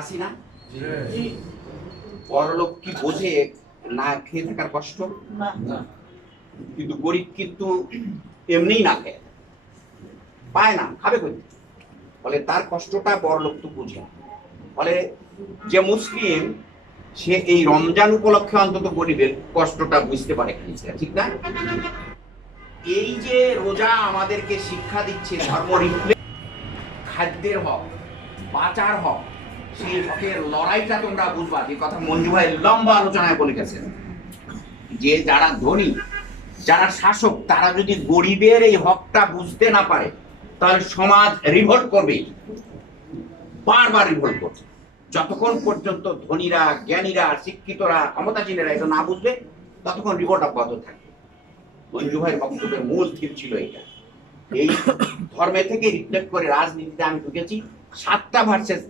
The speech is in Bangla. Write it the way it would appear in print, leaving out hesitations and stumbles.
আসি না বড়লোক কি বোঝে না খেয়ে থাকার কষ্ট? কিন্তু গরিব কিন্তু এমনিই না খেয়ে পায় না, খাবে কই? ফলে তার কষ্টটা বড়লোক তো বুঝে না। ফলে যে মুসলিম সে এই রমজান উপলক্ষে অন্তত গরিবের কষ্টটা বুঝতে পারে, ঠিক না? এই যে রোজা আমাদেরকে শিক্ষা দিচ্ছে ধর্ম খাদ্যের হক, বাঁচার হক, সেই হকের লড়াইটা তোমরা বুঝবা। যে কথা মঞ্জু ভাই লম্বা আলোচনায় বলে গেছেন যে যারা ধনী, যারা শাসক, তারা যদি গরিবের এই হকটা বুঝতে না পারে তাহলে সমাজ রিভোল্ট করবে, বারবার রিভোল্ট করছে। যতক্ষণ পর্যন্ত ধনীরা, জ্ঞানীরা, শিক্ষিতরা, ক্ষমতাসীনেরা এটা না বুঝবে ততক্ষণ রিভোল্ট অব্যাহত থাকবে। মঞ্জু ভাইয়ের বক্তব্যের মূল থিম ছিল এটা। এই ধর্মে থেকে রিফ্লেক্ট করে রাজনীতিতে আমি ঢুকেছি। 7টা ভার্সেস